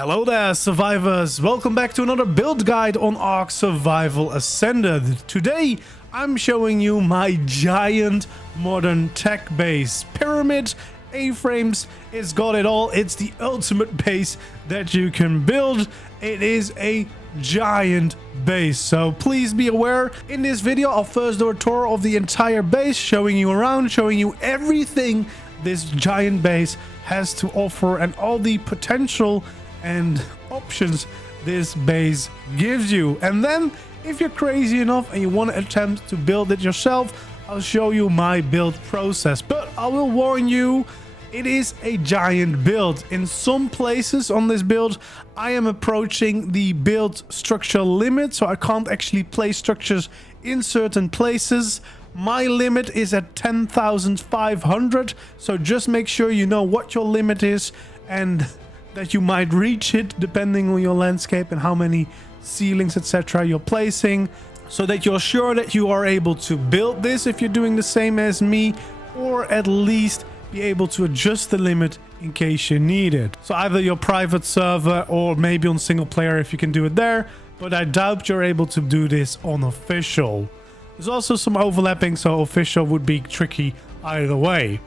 Hello there, survivors. Welcome back to another build guide on ARK Survival Ascended. Today, I'm showing you my giant modern tech base. Pyramid, A-frames, it's got it all. It's the ultimate base that you can build. It is a giant base, so please be aware. In this video, I'll first do a tour of the entire base, showing you around, showing you everything this giant base has to offer and all the potential and options this base gives you. And then if you're crazy enough and you want to attempt to build it yourself, I'll show you my build process. But I will warn you, it is a giant build. In some places on this build, I am approaching the build structure limit, so I can't actually place structures in certain places. My limit is at 10,500, so just make sure you know what your limit is and that you might reach it depending on your landscape and how many ceilings, etc. you're placing, so that you're sure that you are able to build this if you're doing the same as me, or at least be able to adjust the limit in case you need it. So either your private server or maybe on single player if you can do it there, but I doubt you're able to do this on official. There's also some overlapping, so official would be tricky either way.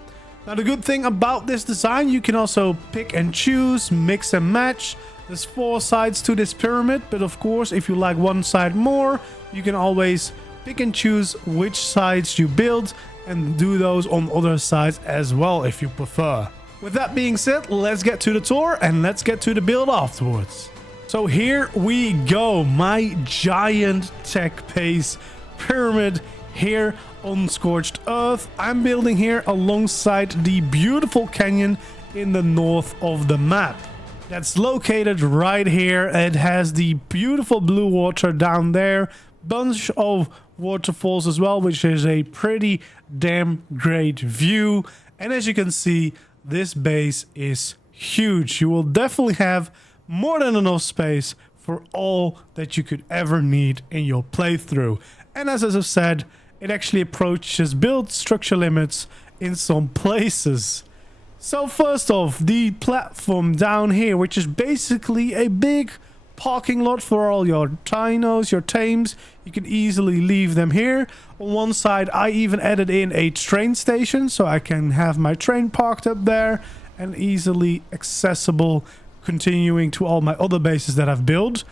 Now, the good thing about this design, you can also pick and choose, mix and match. There's 4 sides to this pyramid, but of course, if you like one side more, you can always pick and choose which sides you build and do those on other sides as well if you prefer. With that being said, let's get to the tour and let's get to the build afterwards. So here we go, my giant tech base pyramid here on Scorched Earth. I'm building here alongside the beautiful canyon in the north of the map. That's located right here. It has the beautiful blue water down there, bunch of waterfalls as well, which is a pretty damn great view. And as you can see, this base is huge. You will definitely have more than enough space for all that you could ever need in your playthrough. And as I've said, it actually approaches build structure limits in some places. So first off, the platform down here, which is basically a big parking lot for all your dinos, your tames. You can easily leave them here. On one side, I even added in a train station, so I can have my train parked up there and easily accessible, continuing to all my other bases that I've built.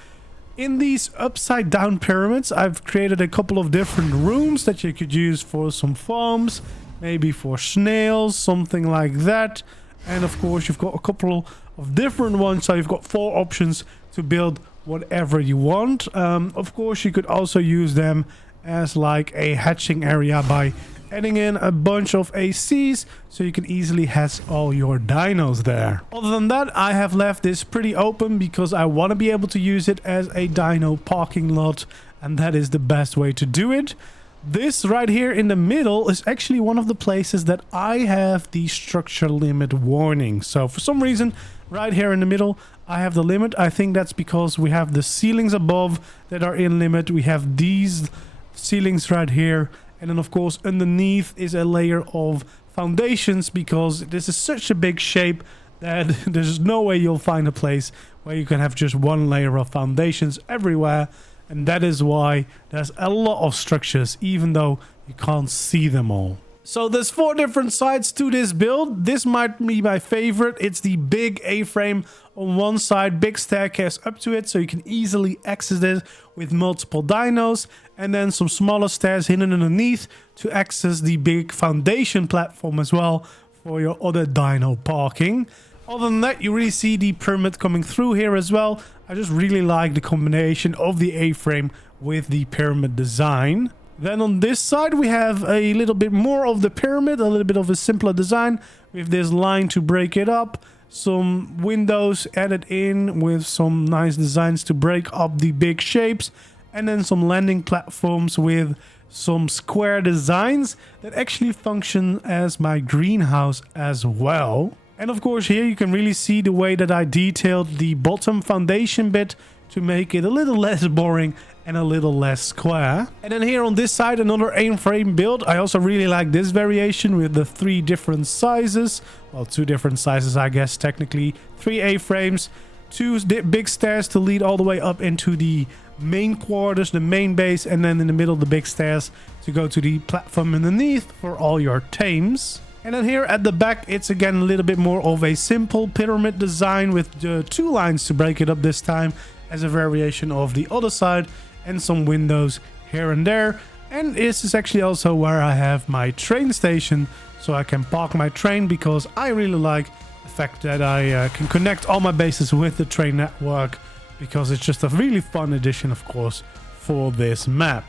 In these upside down pyramids, I've created a couple of different rooms that you could use for some farms, maybe for snails, something like that. And of course, you've got a couple of different ones, so you've got 4 options to build whatever you want. Of course, you could also use them as like a hatching area by adding in a bunch of ACs, so you can easily hatch all your dinos there. Other than that, I have left this pretty open because I want to be able to use it as a dino parking lot, and that is the best way to do it. This right here in the middle is actually one of the places that I have the structure limit warning. So for some reason, right here in the middle, I have the limit. I think that's because we have the ceilings above that are in limit. We have these ceilings right here. And then, of course, underneath is a layer of foundations, because this is such a big shape that there's no way you'll find a place where you can have just one layer of foundations everywhere. And that is why there's a lot of structures, even though you can't see them all. So there's 4 different sides to this build. This might be my favorite. It's the big A-frame on one side, big staircase up to it, so you can easily access it with multiple dinos, and then some smaller stairs hidden underneath to access the big foundation platform as well for your other dino parking. Other than that, you really see the pyramid coming through here as well. I just really like the combination of the A-frame with the pyramid design. Then on this side, we have a little bit more of the pyramid, a little bit of a simpler design with this line to break it up. Some windows added in with some nice designs to break up the big shapes. And then some landing platforms with some square designs that actually function as my greenhouse as well. And of course, here you can really see the way that I detailed the bottom foundation bit to make it a little less boring and a little less square. And then here on this side, another A-frame build. I also really like this variation with the 3 different sizes. Well, 2 different sizes, I guess, technically. 3 A-frames. two big stairs to lead all the way up into the main quarters, the main base, and then in the middle the big stairs to go to the platform underneath for all your tames. And then here at the back, it's again a little bit more of a simple pyramid design with two lines to break it up this time as a variation of the other side, and some windows here and there. And this is actually also where I have my train station, so I can park my train, because I really like the fact that I can connect all my bases with the train network, because it's just a really fun addition, of course, for this map.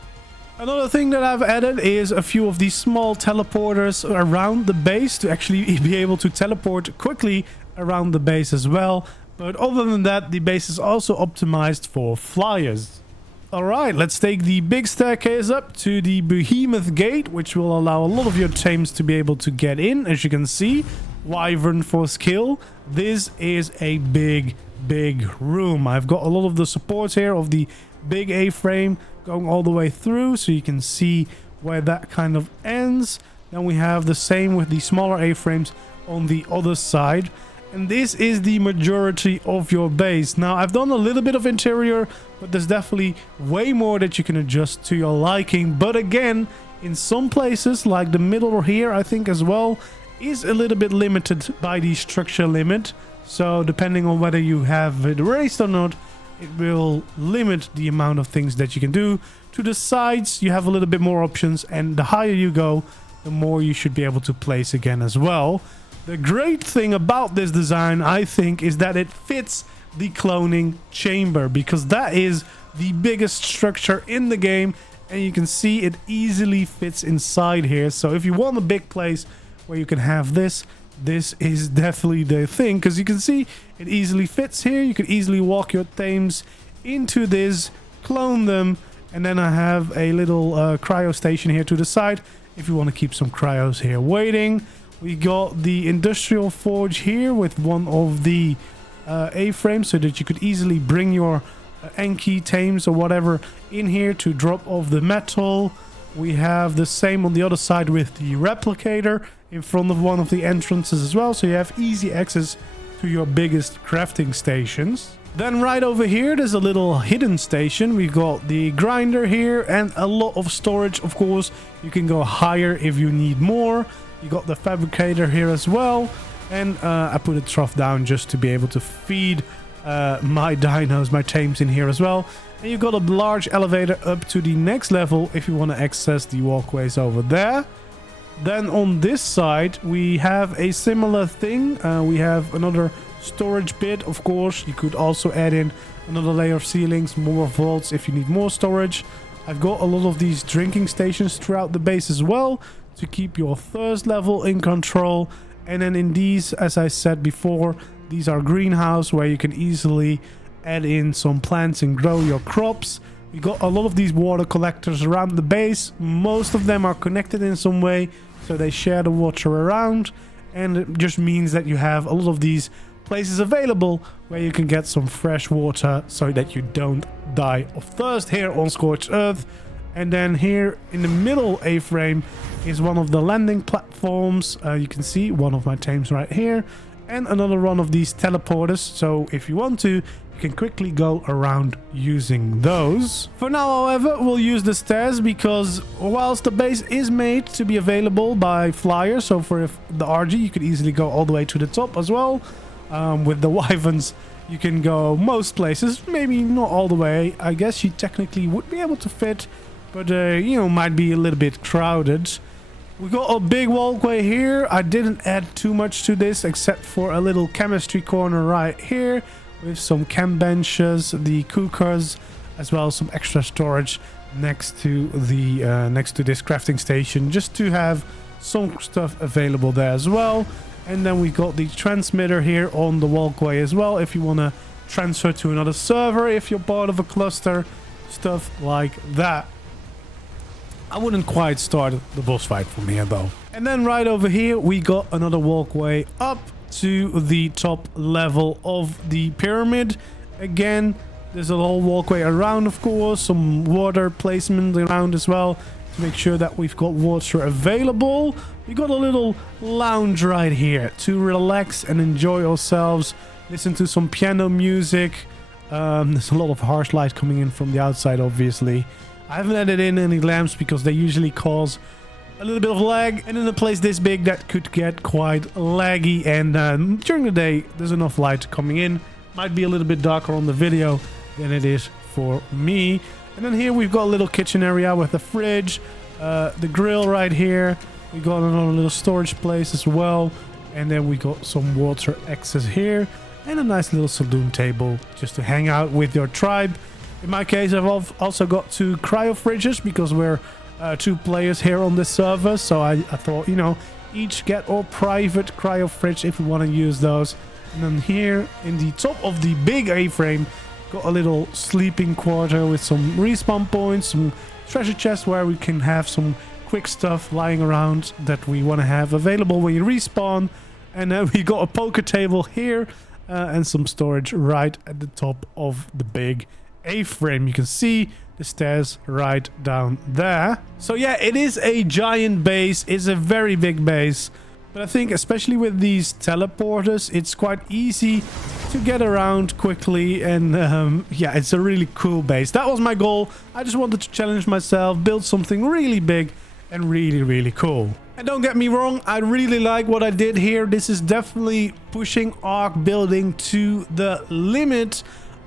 Another thing that I've added is a few of these small teleporters around the base to actually be able to teleport quickly around the base as well. But other than that, the base is also optimized for flyers. Alright, let's take the big staircase up to the Behemoth Gate, which will allow a lot of your tames to be able to get in. As you can see, Wyvern for skill. This is a big room. I've got a lot of the supports here of the big A-frame going all the way through, so you can see where that kind of ends. Then we have the same with the smaller A-frames on the other side. And this is the majority of your base. Now, I've done a little bit of interior, but there's definitely way more that you can adjust to your liking. But again, in some places, like the middle here, I think as well, is a little bit limited by the structure limit. So depending on whether you have it raised or not, it will limit the amount of things that you can do. To the sides, you have a little bit more options, and the higher you go, the more you should be able to place again as well. The great thing about this design, I think, is that it fits the cloning chamber, because that is the biggest structure in the game, and you can see it easily fits inside here. So if you want a big place where you can have this is definitely the thing, because you can see it easily fits here. You can easily walk your tames into this, clone them, and then I have a little cryo station here to the side if you want to keep some cryos here waiting. We got the industrial forge here with one of the A-frames, so that you could easily bring your Enki tames or whatever in here to drop off the metal. We have the same on the other side with the replicator in front of one of the entrances as well, so you have easy access to your biggest crafting stations. Then right over here, there's a little hidden station. We've got the grinder here and a lot of storage, of course. You can go higher if you need more. You got the fabricator here as well. And I put a trough down just to be able to feed my dinos, my tames in here as well. And you've got a large elevator up to the next level if you want to access the walkways over there. Then on this side, we have a similar thing. We have another storage bit, of course. You could also add in another layer of ceilings, more vaults if you need more storage. I've got a lot of these drinking stations throughout the base as well to keep your thirst level in control. And then in these, as I said before, these are greenhouse where you can easily add in some plants and grow your crops. We got a lot of these water collectors around the base. Most of them are connected in some way, so they share the water around, and it just means that you have a lot of these places available where you can get some fresh water so that you don't die of thirst here on Scorched Earth. And then here in the middle A-frame is one of the landing platforms. You can see one of my tames right here, and another one of these teleporters. So if you want to, you can quickly go around using those. For now, however, we'll use the stairs, because whilst the base is made to be available by flyers, so for the RG, you could easily go all the way to the top as well. With the Wyverns, you can go most places, maybe not all the way. I guess you technically would be able to fit, but you know, might be a little bit crowded. We got a big walkway here. I didn't add too much to this except for a little chemistry corner right here with some chem benches, the cookers, as well as some extra storage next to the next to this crafting station, just to have some stuff available there as well. And then we got the transmitter here on the walkway as well, if you want to transfer to another server, if you're part of a cluster, stuff like that. I wouldn't quite start the boss fight from here though. And then right over here, we got another walkway up to the top level of the pyramid. Again, there's a whole walkway around, of course, some water placement around as well to make sure that we've got water available. We got a little lounge right here to relax and enjoy ourselves listen to some piano music. There's a lot of harsh light coming in from the outside, obviously. I haven't added in any lamps because they usually cause a little bit of lag. And in a place this big, that could get quite laggy. And during the day, there's enough light coming in. Might be a little bit darker on the video than it is for me. And then here we've got a little kitchen area with a fridge, the grill right here. We got another little storage place as well. And then we got some water access here. And a nice little saloon table just to hang out with your tribe. In my case, I've also got 2 cryo fridges because we're 2 players here on this server. So I thought, you know, each get our private cryo fridge if we want to use those. And then here in the top of the big A-frame, got a little sleeping quarter with some respawn points, some treasure chests where we can have some quick stuff lying around that we want to have available when you respawn. And then we got a poker table here and some storage right at the top of the big A-frame. You can see the stairs right down there. So yeah, it is a giant base. It's a very big base. But I think especially with these teleporters, it's quite easy to get around quickly. And yeah, it's a really cool base. That was my goal. I just wanted to challenge myself, build something really big and really, really cool. And don't get me wrong, I really like what I did here. This is definitely pushing ARK building to the limit.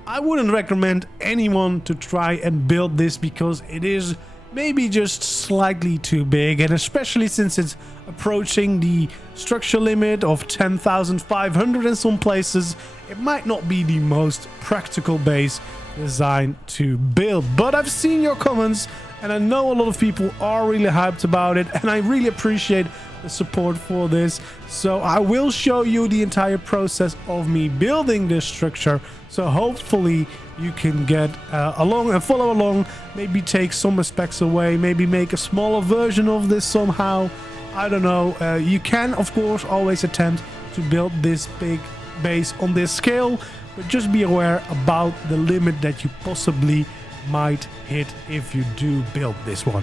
I wouldn't recommend anyone to try and build this because it is maybe just slightly too big, and especially since it's approaching the structure limit of 10,500 in some places, it might not be the most practical base designed to build. But I've seen your comments and I know a lot of people are really hyped about it, and I really appreciate the support for this. So I will show you the entire process of me building this structure, so hopefully you can get along and follow along, maybe take some aspects away, maybe make a smaller version of this somehow. I don't know. You can of course always attempt to build this big base on this scale, but just be aware about the limit that you possibly might hit if you do build this one.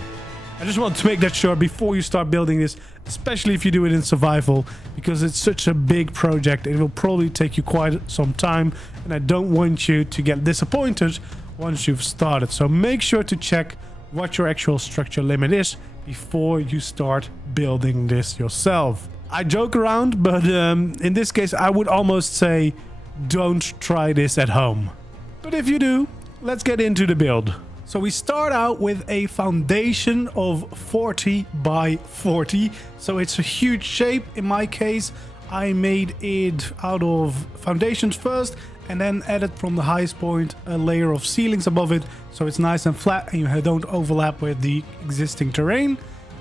I just want to make that sure before you start building this, especially if you do it in survival, because it's such a big project. It will probably take you quite some time, and I don't want you to get disappointed once you've started. So make sure to check what your actual structure limit is before you start building this yourself. I joke around, but in this case I would almost say don't try this at home. But if you do, let's get into the build. So we start out with a foundation of 40 by 40. So it's a huge shape. In my case, I made it out of foundations first and then added from the highest point a layer of ceilings above it. So it's nice and flat and you don't overlap with the existing terrain.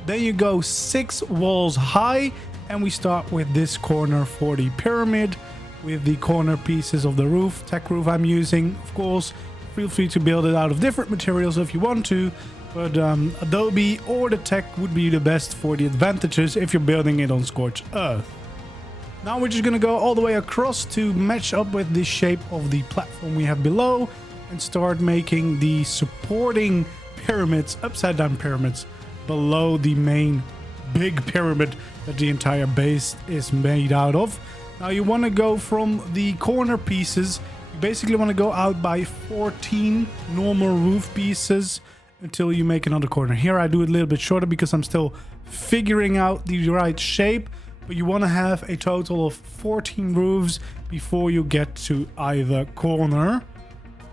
Then you go 6 walls high and we start with this corner for the pyramid with the corner pieces of the roof, tech roof I'm using, of course. Feel free to build it out of different materials if you want to, but Adobe or the tech would be the best for the advantages if you're building it on scorched earth. Now we're just going to go all the way across to match up with the shape of the platform we have below and start making the supporting pyramids, upside down pyramids, below the main big pyramid that the entire base is made out of. Now you want to go from the corner pieces. You basically want to go out by 14 normal roof pieces until you make another corner. Here I do it a little bit shorter because I'm still figuring out the right shape. But you want to have a total of 14 roofs before you get to either corner.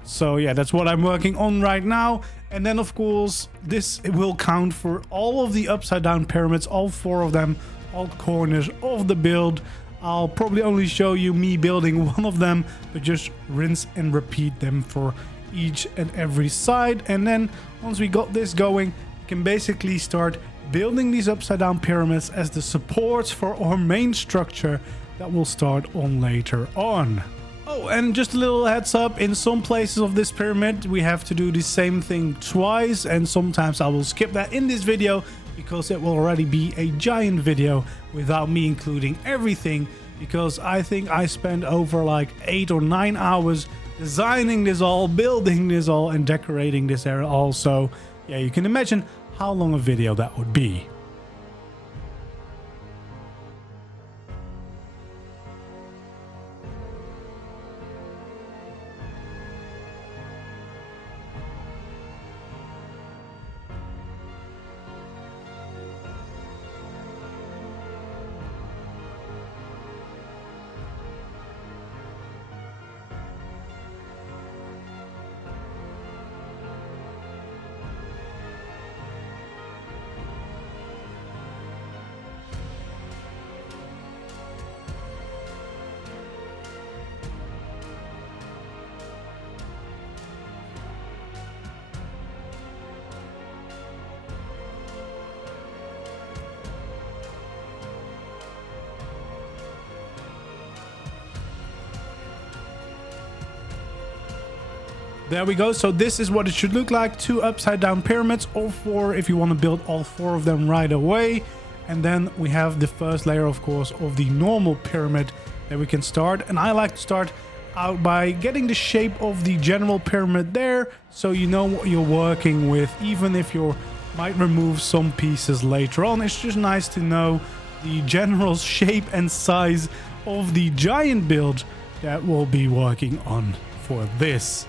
So yeah, that's what I'm working on right now. And then of course, this will count for all of the upside down pyramids, all 4 of them, all corners of the build. I'll probably only show you me building one of them, but just rinse and repeat them for each and every side. And then once we got this going, we can basically start building these upside down pyramids as the supports for our main structure that we'll start on later on. Oh, and just a little heads up, in some places of this pyramid we have to do the same thing twice, and sometimes I will skip that in this video because it will already be a giant video without me including everything, because I think I spent over like 8 or 9 hours designing this all, building this all, and decorating this area also. Yeah, you can imagine how long a video that would be. There we go. So this is what it should look like. 2 upside down pyramids, or 4 if you want to build all 4 of them right away. And then we have the first layer, of course, of the normal pyramid that we can start. And I like to start out by getting the shape of the general pyramid there, so you know what you're working with, even if you might remove some pieces later on. It's just nice to know the general shape and size of the giant build that we'll be working on for this.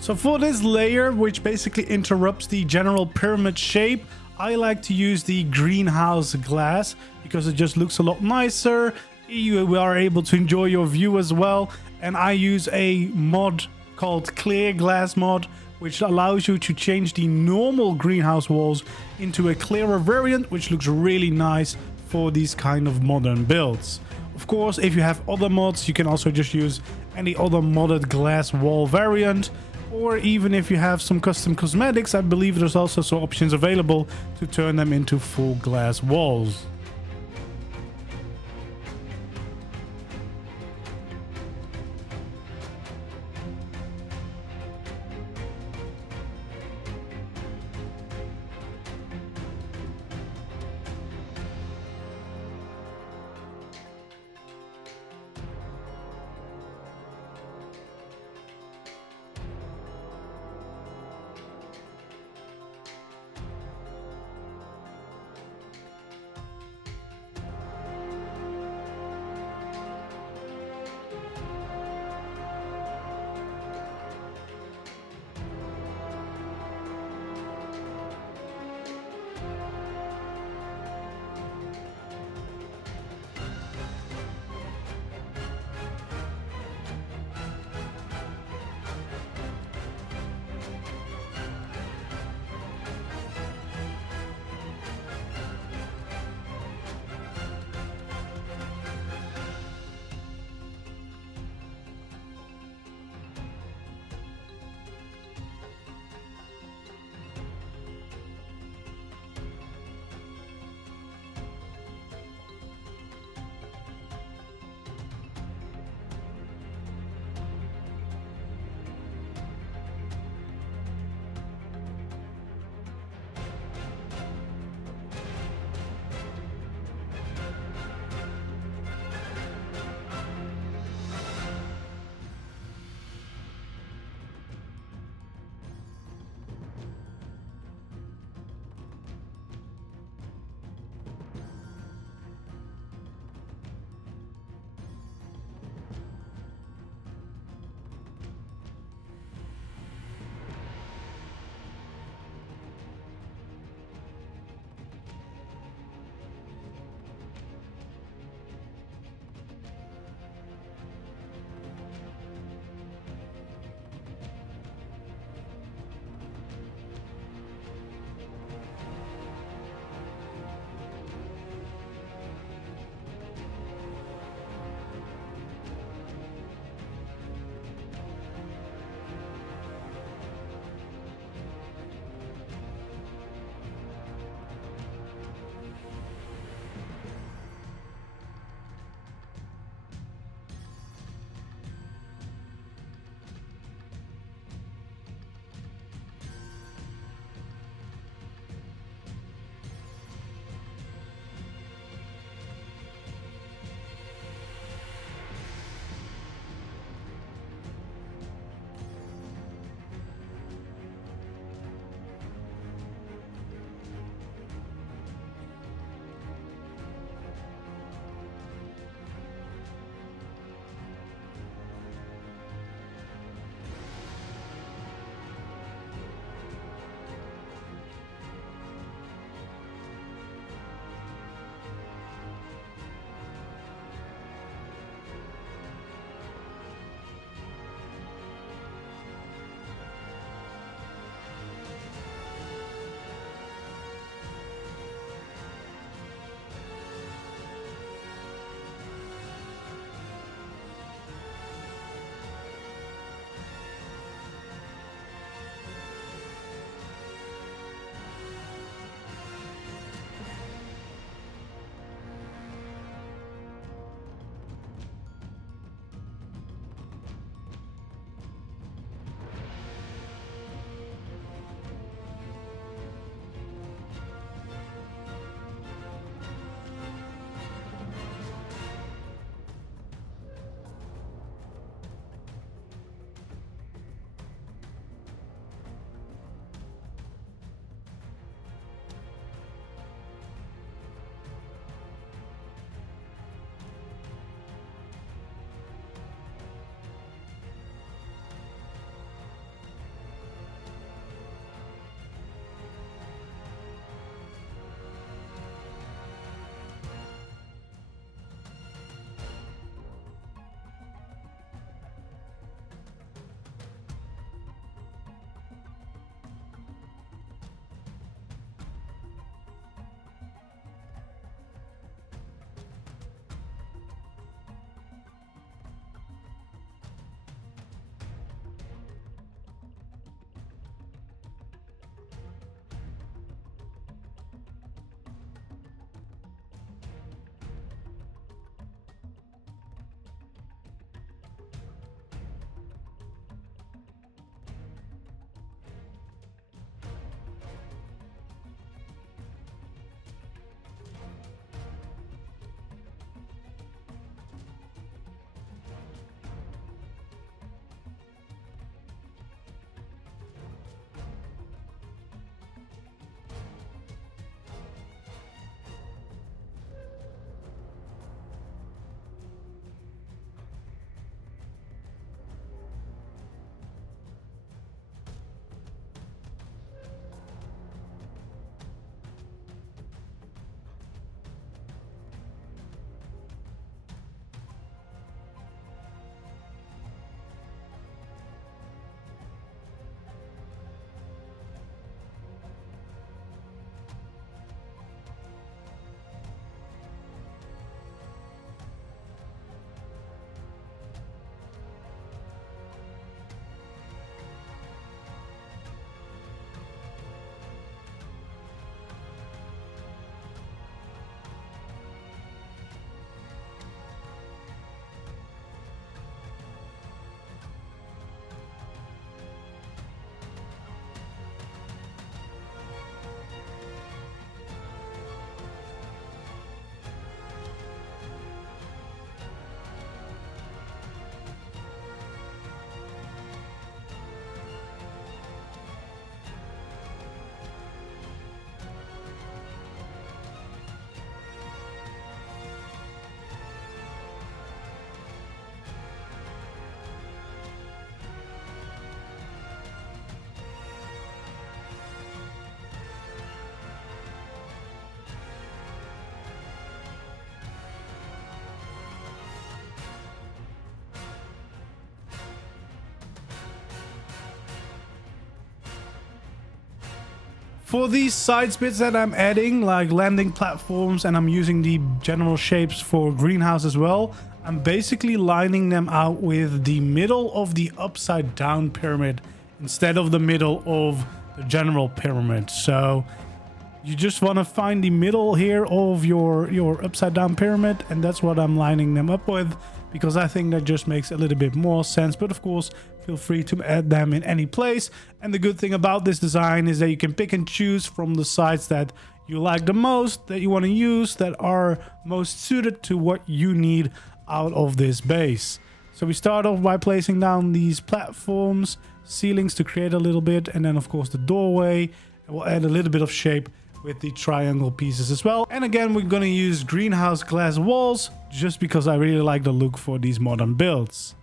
So for this layer, which basically interrupts the general pyramid shape, I like to use the greenhouse glass because it just looks a lot nicer. You are able to enjoy your view as well. And I use a mod called Clear Glass mod, which allows you to change the normal greenhouse walls into a clearer variant, which looks really nice for these kind of modern builds. Of course, if you have other mods, you can also just use any other modded glass wall variant. Or even if you have some custom cosmetics, I believe there's also some options available to turn them into full glass walls. For these sides bits that I'm adding, like landing platforms, and I'm using the general shapes for greenhouse as well, I'm basically lining them out with the middle of the upside down pyramid instead of the middle of the general pyramid. So you just want to find the middle here of your upside down pyramid, and that's what I'm lining them up with, because I think that just makes a little bit more sense. But of course, feel free to add them in any place. And the good thing about this design is that you can pick and choose from the sides that you like the most, that you want to use, that are most suited to what you need out of this base. So we start off by placing down these platforms, ceilings to create a little bit, and then of course the doorway. And we'll add a little bit of shape with the triangle pieces as well. And again, we're going to use greenhouse glass walls just because I really like the look for these modern builds.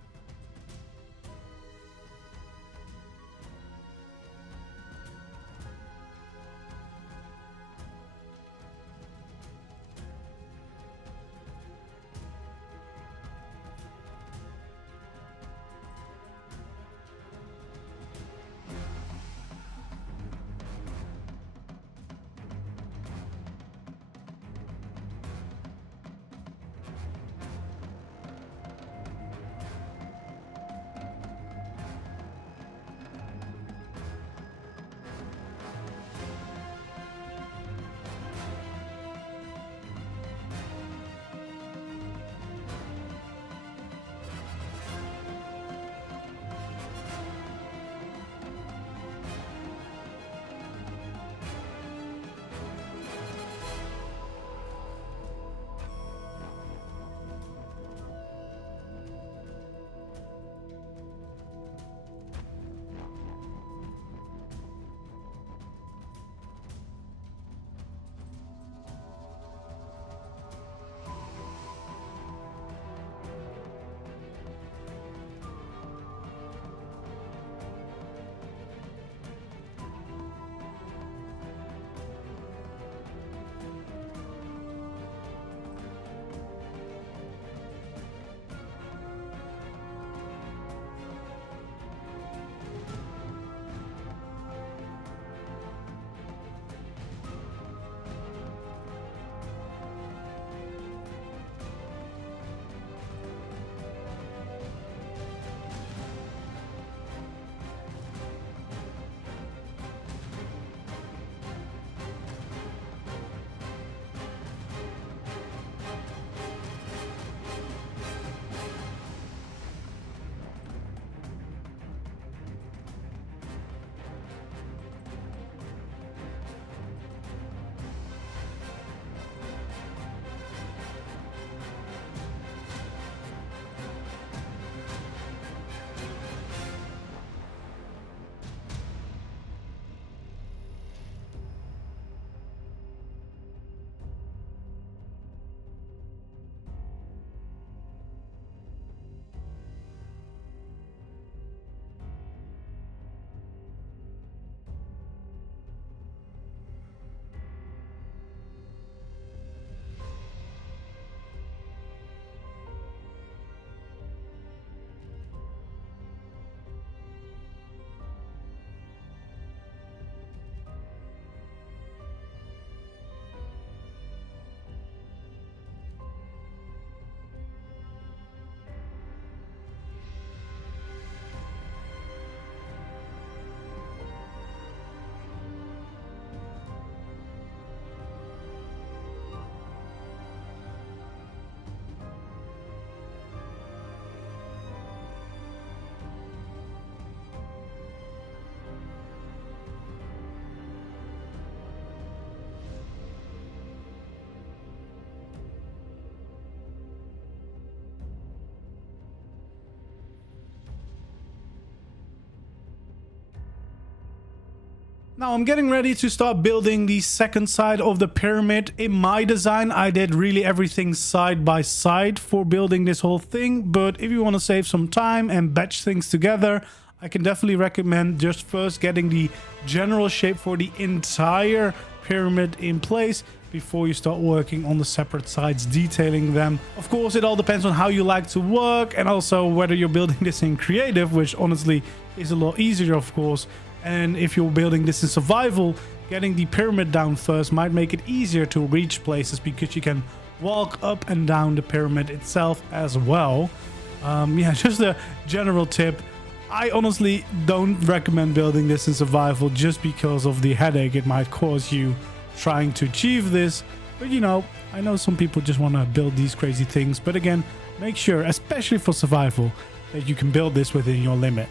Now I'm getting ready to start building the second side of the pyramid. In my design, I did really everything side by side for building this whole thing. But if you want to save some time and batch things together, I can definitely recommend just first getting the general shape for the entire pyramid in place before you start working on the separate sides, detailing them. Of course, it all depends on how you like to work and also whether you're building this in creative, which honestly is a lot easier, of course. And if you're building this in survival, getting the pyramid down first might make it easier to reach places because you can walk up and down the pyramid itself as well. Yeah, just a general tip. I honestly don't recommend building this in survival just because of the headache it might cause you trying to achieve this. But you know, I know some people just want to build these crazy things. But again, make sure, especially for survival, that you can build this within your limit.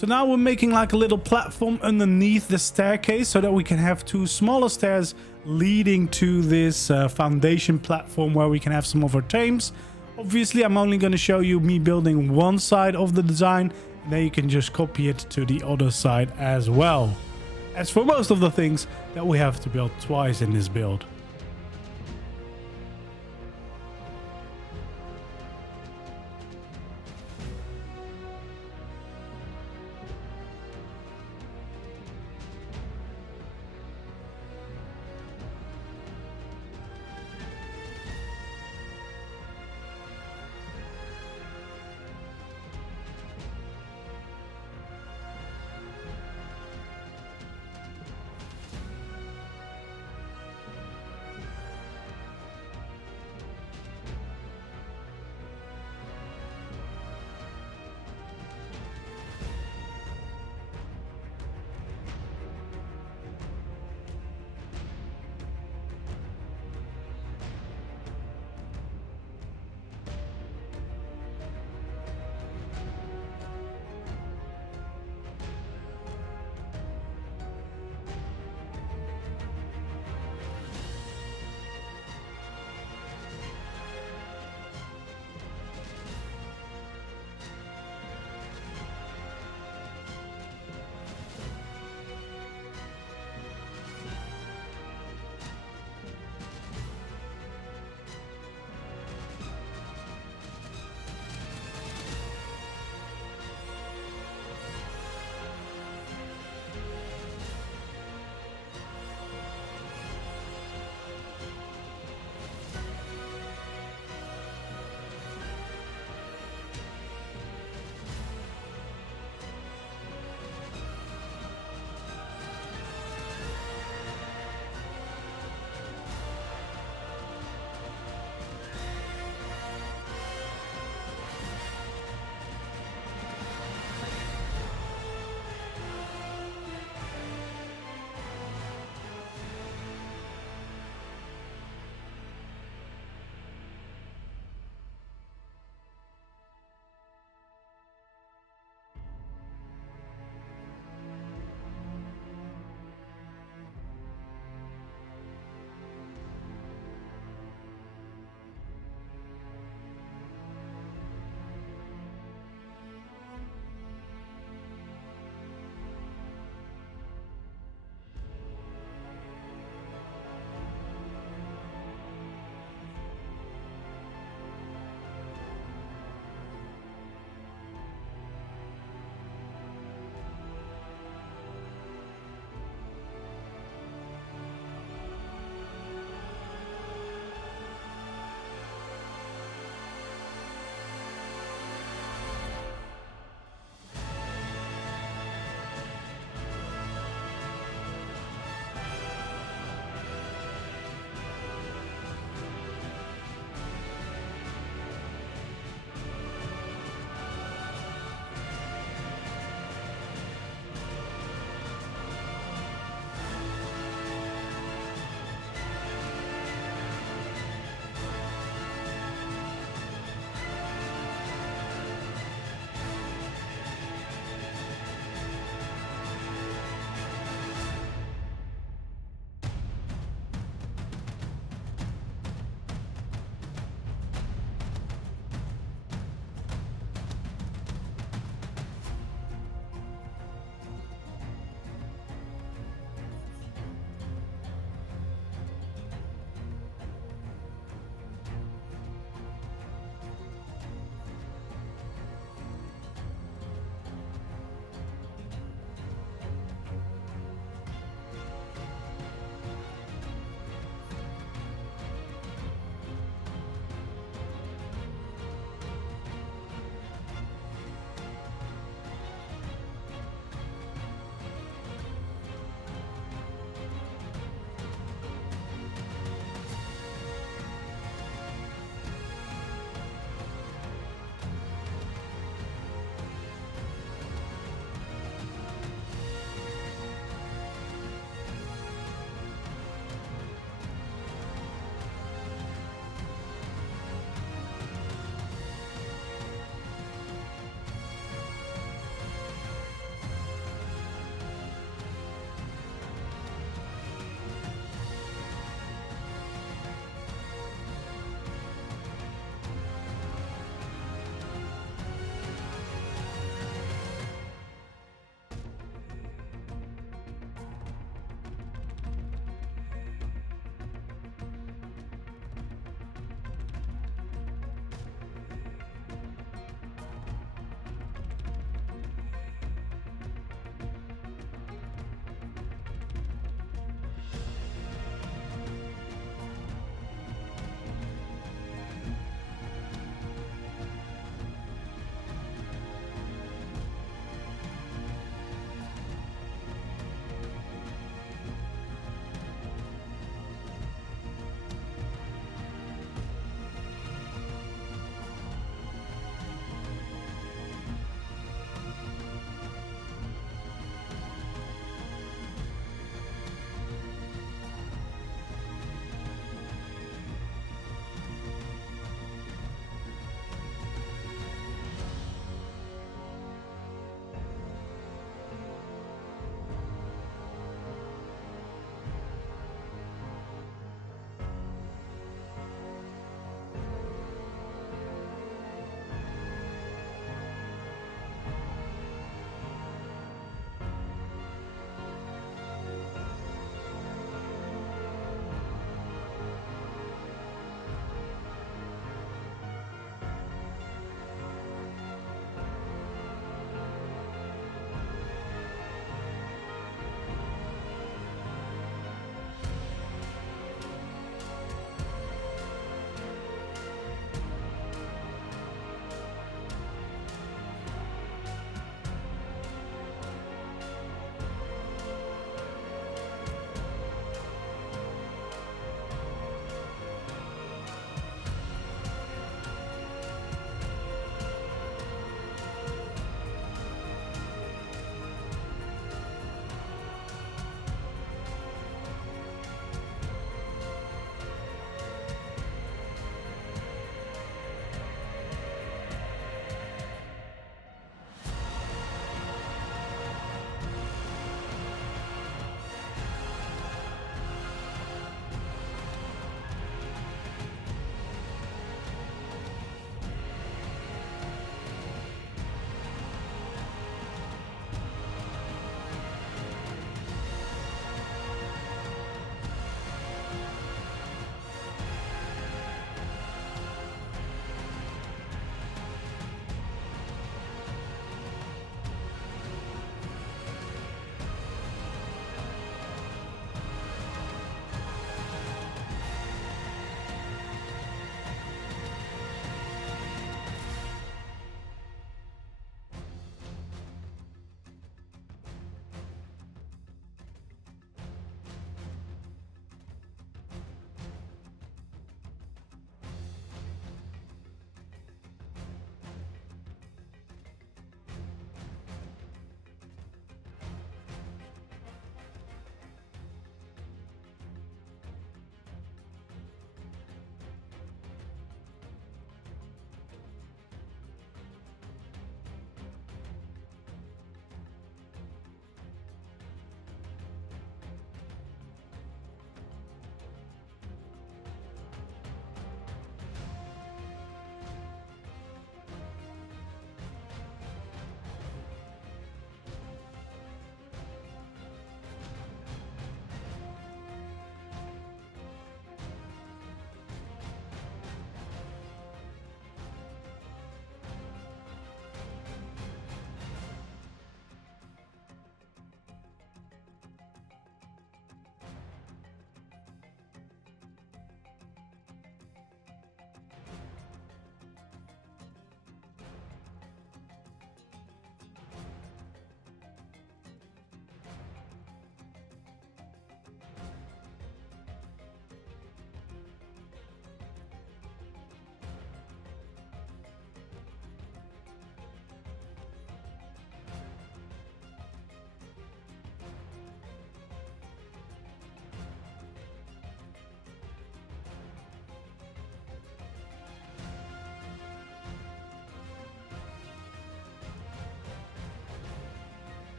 So now we're making like a little platform underneath the staircase so that we can have two smaller stairs leading to this foundation platform where we can have some of our tames. Obviously, I'm only going to show you me building one side of the design, and then you can just copy it to the other side as well. As for most of the things that we have to build twice in this build.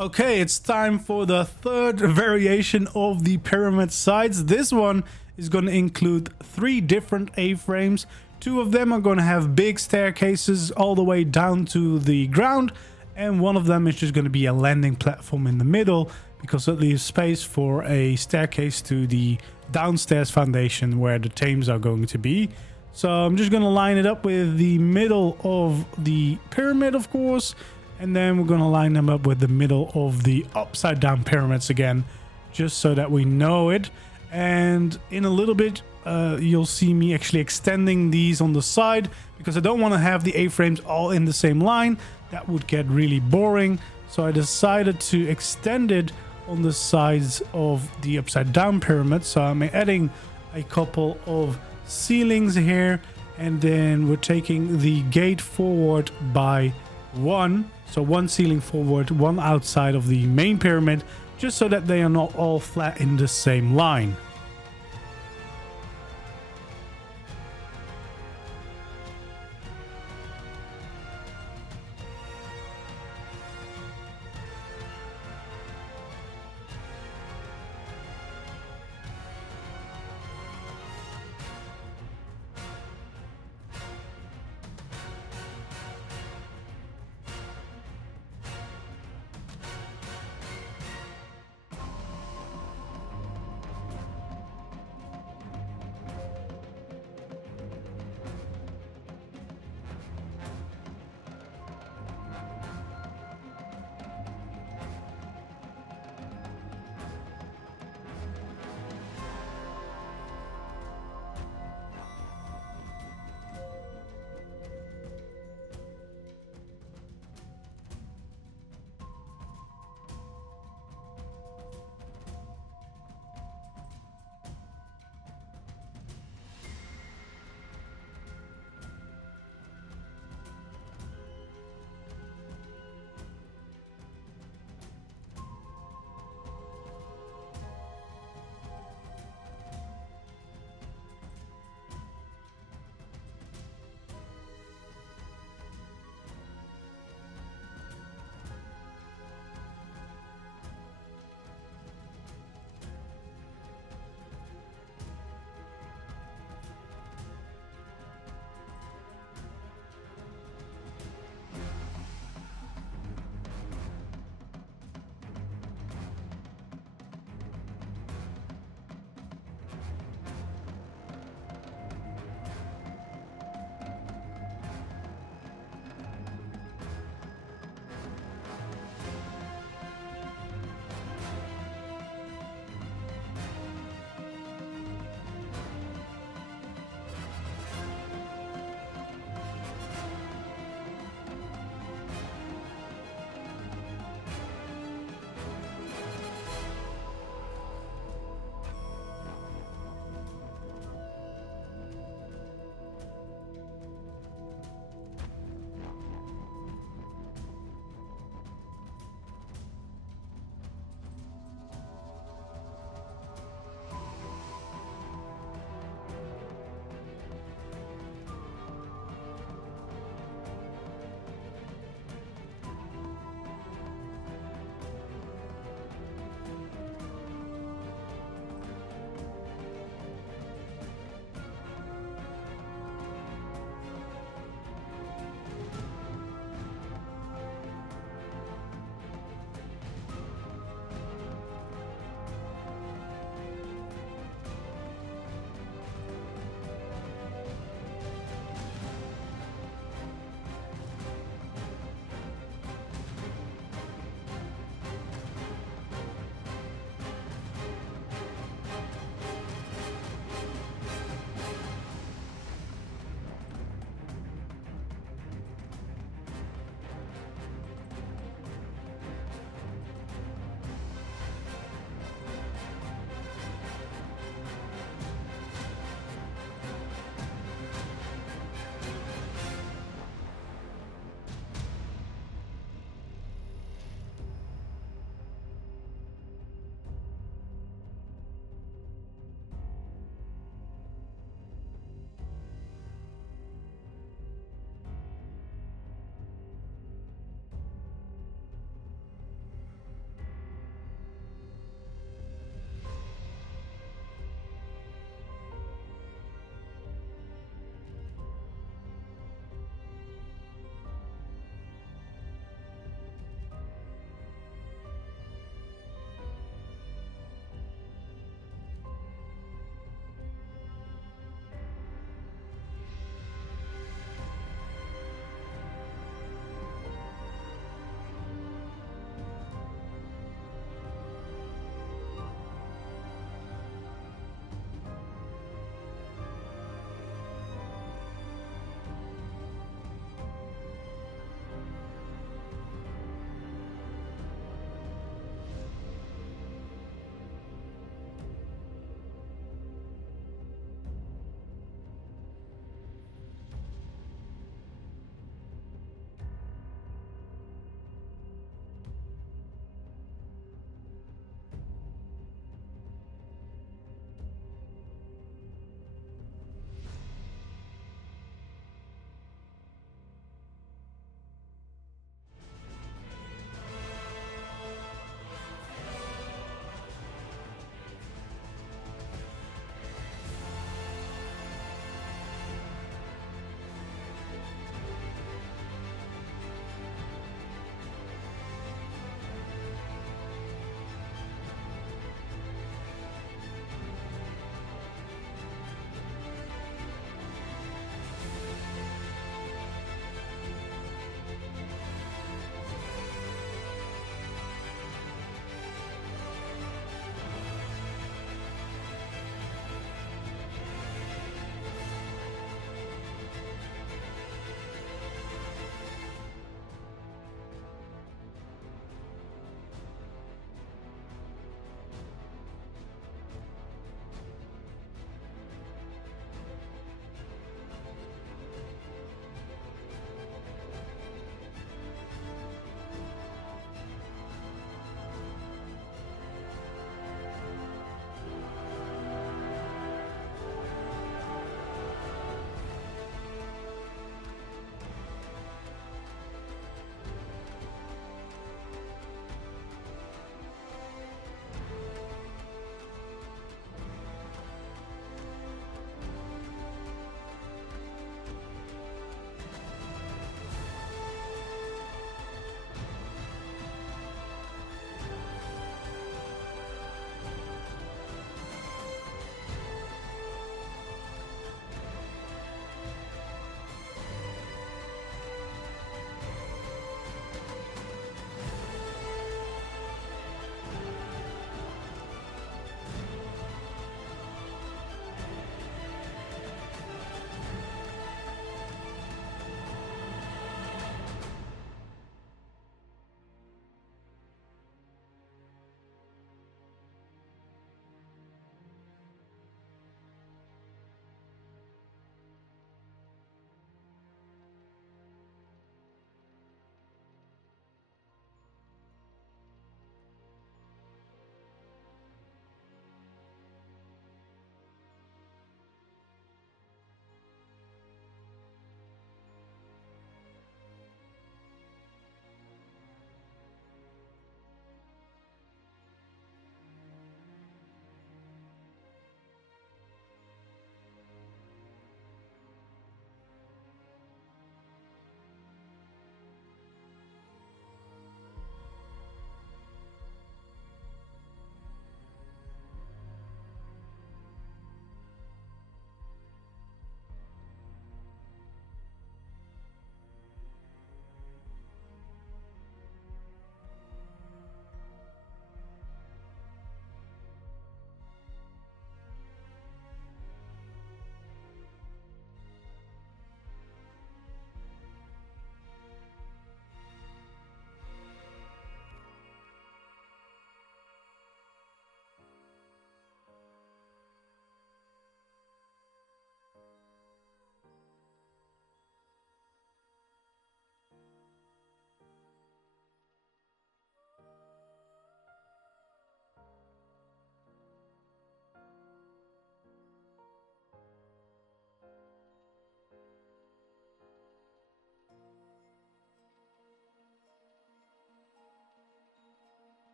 Okay, it's time for the third variation of the pyramid sides. This one is going to include 3 different A-frames. 2 of them are going to have big staircases all the way down to the ground, and one of them is just going to be a landing platform in the middle because it leaves space for a staircase to the downstairs foundation where the tames are going to be. So I'm just going to line it up with the middle of the pyramid, of course. And then we're going to line them up with the middle of the upside down pyramids again, just so that we know it. And in a little bit, you'll see me actually extending these on the side because I don't want to have the A-frames all in the same line. That would get really boring. So I decided to extend it on the sides of the upside down pyramid. So I'm adding a couple of ceilings here, and then we're taking the gate forward by 1. So 1 ceiling forward, 1 outside of the main pyramid, just so that they are not all flat in the same line.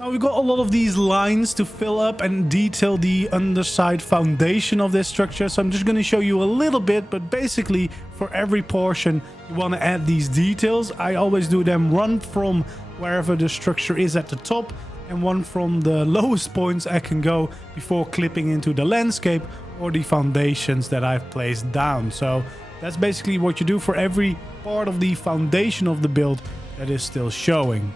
Now we've got a lot of these lines to fill up and detail the underside foundation of this structure. So I'm just going to show you a little bit, but basically for every portion you want to add these details. I always do them one from wherever the structure is at the top and one from the lowest points I can go before clipping into the landscape or the foundations that I've placed down. So that's basically what you do for every part of the foundation of the build that is still showing.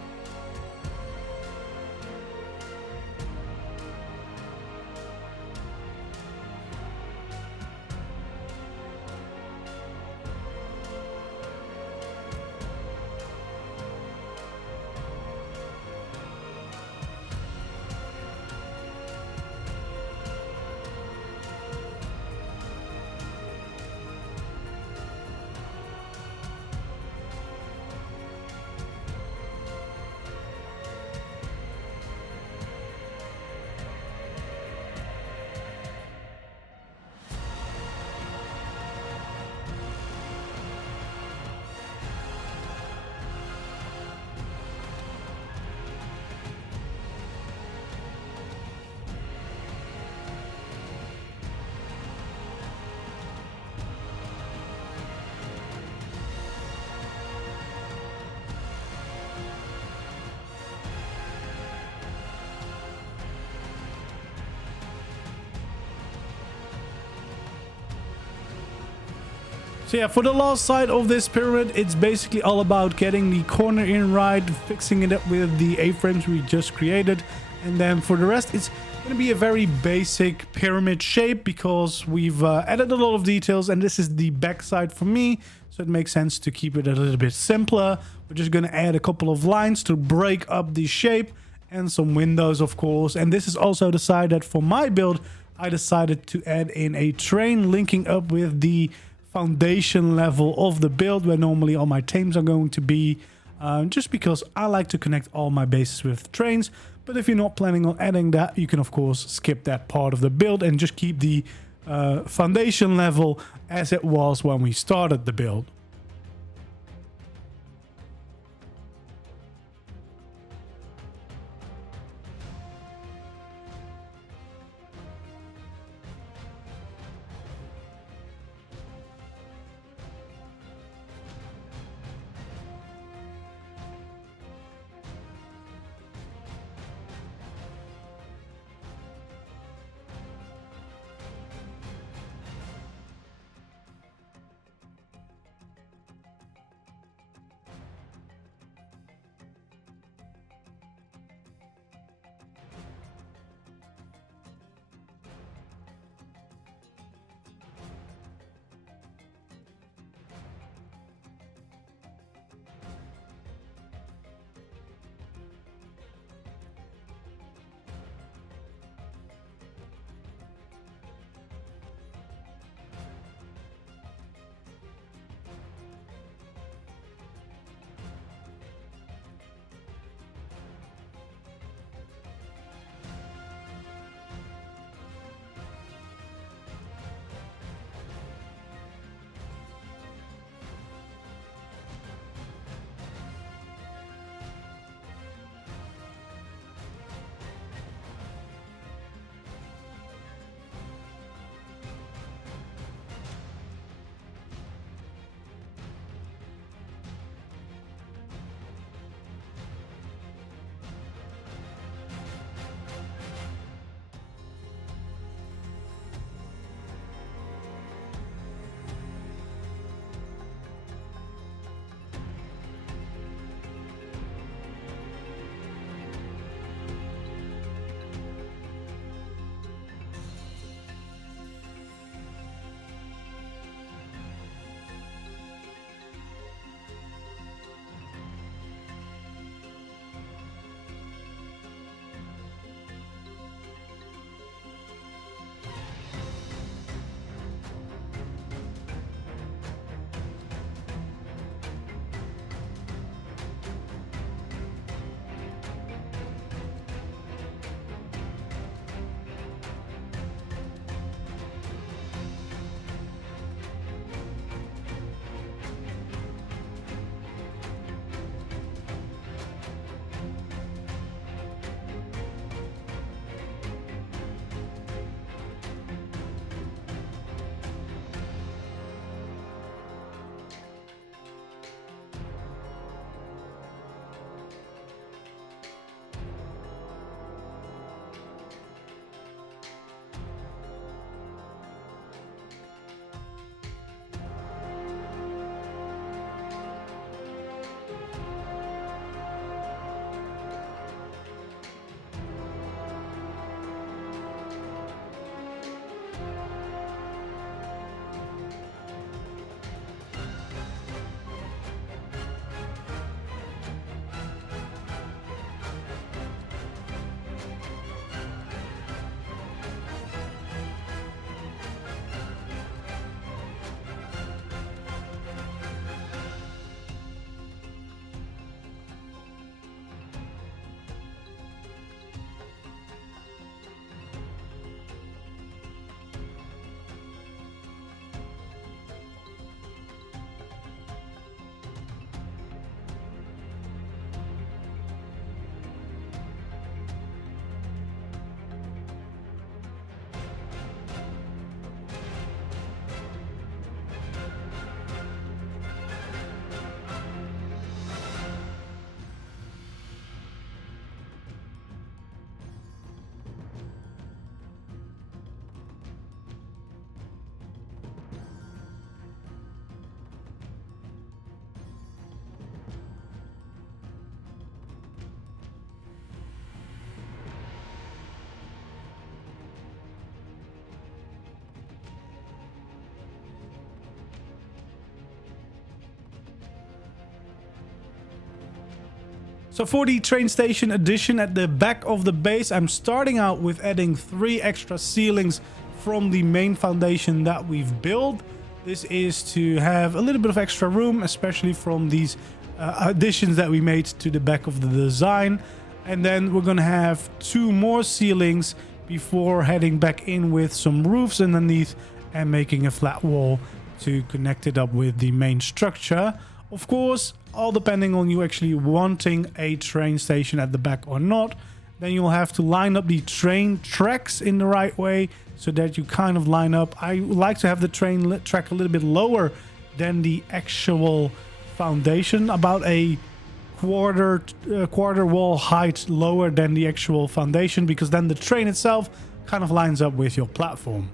So yeah, for the last side of this pyramid, it's basically all about getting the corner in right, fixing it up with the A-frames we just created. And then for the rest, it's going to be a very basic pyramid shape because we've added a lot of details and this is the back side for me. So it makes sense to keep it a little bit simpler. We're just going to add a couple of lines to break up the shape and some windows, of course. And this is also the side that for my build, I decided to add in a train linking up with the foundation level of the build where normally all my tames are going to be, just because I like to connect all my bases with trains. But if you're not planning on adding that, you can of course skip that part of the build and just keep the foundation level as it was when we started the build. So for the train station addition at the back of the base, I'm starting out with adding 3 extra ceilings from the main foundation that we've built. This is to have a little bit of extra room, especially from these additions that we made to the back of the design. And then we're going to have 2 more ceilings before heading back in with some roofs underneath and making a flat wall to connect it up with the main structure. Of course, all depending on you actually wanting a train station at the back or not. Then you'll have to line up the train tracks in the right way so that you kind of line up. I like to have the train track a little bit lower than the actual foundation, about a quarter wall height lower than the actual foundation, because then the train itself kind of lines up with your platform.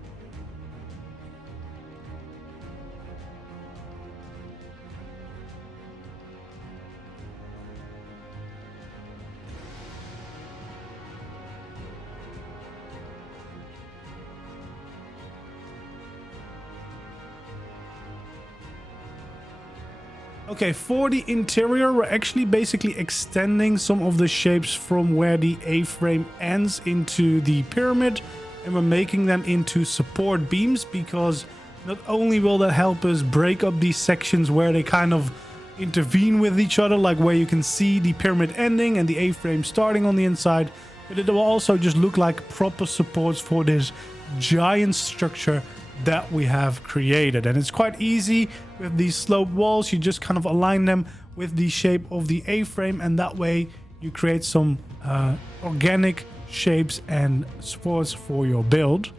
Okay, for the interior, we're actually basically extending some of the shapes from where the A-frame ends into the pyramid, and we're making them into support beams, because not only will that help us break up these sections where they kind of intervene with each other, like where you can see the pyramid ending and the A-frame starting on the inside, but it will also just look like proper supports for this giant structure that we have created. And it's quite easy with these sloped walls. You just kind of align them with the shape of the A-frame, and that way you create some organic shapes and supports for your build.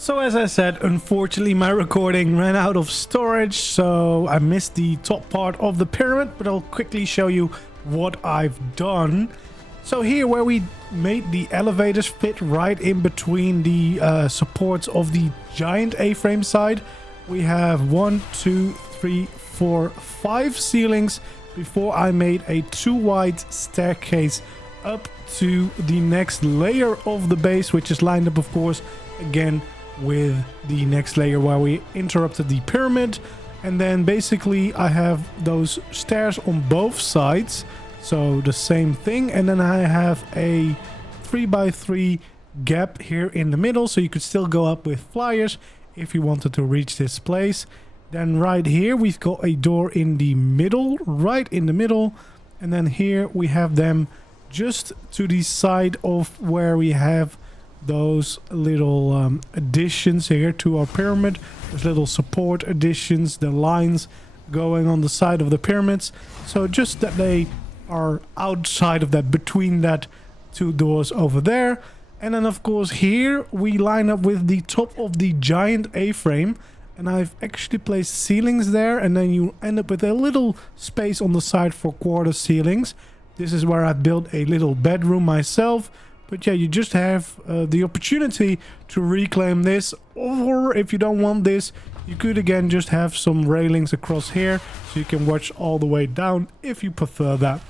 So as I said, unfortunately my recording ran out of storage, so I missed the top part of the pyramid, but I'll quickly show you what I've done. So here, where we made the elevators fit right in between the supports of the giant A-frame side, we have 1, 2, 3, 4, 5 ceilings before I made a 2-wide staircase up to the next layer of the base, which is lined up, of course, again with the next layer where we interrupted the pyramid. And then basically I have those stairs on both sides, so the same thing. And then I have a 3x3 gap here in the middle, so you could still go up with flyers if you wanted to reach this place. Then right here we've got a door in the middle, right in the middle. And then here we have them just to the side of where we have those little additions here to our pyramid. There's little support additions, the lines going on the side of the pyramids, so just that they are outside of that, between that two doors over there. And then of course here we line up with the top of the giant A-frame, and I've actually placed ceilings there, and then you end up with a little space on the side for quarter ceilings. This is where I built a little bedroom myself. But yeah, you just have the opportunity to reclaim this, or if you don't want this, you could again just have some railings across here so you can watch all the way down if you prefer that.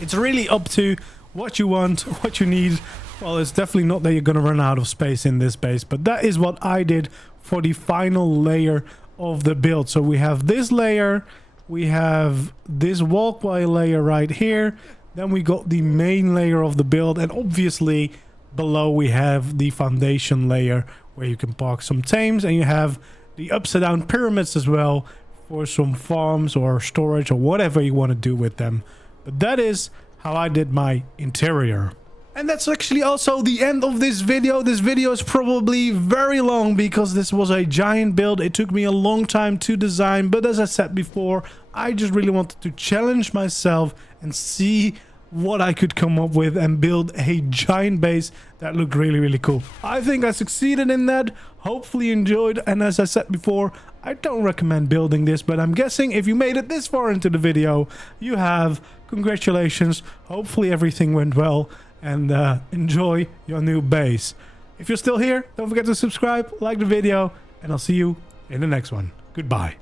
It's really up to what you want, what you need. Well, it's definitely not that you're going to run out of space in this base, but that is what I did for the final layer of the build. So we have this layer, we have this walkway layer right here. Then we got the main layer of the build, and obviously below we have the foundation layer where you can park some tames, and you have the upside down pyramids as well for some farms or storage or whatever you want to do with them. But that is how I did my interior. And that's actually also the end of this video. This video is probably very long because this was a giant build. It took me a long time to design, but as I said before, I just really wanted to challenge myself and see what I could come up with and build a giant base that looked really cool. I think I succeeded in that. Hopefully you enjoyed, and as I said before, I don't recommend building this, but I'm guessing if you made it this far into the video, you have. Congratulations. Hopefully everything went well, and enjoy your new base. If you're still here, don't forget to subscribe, like the video, and I'll see you in the next one. Goodbye.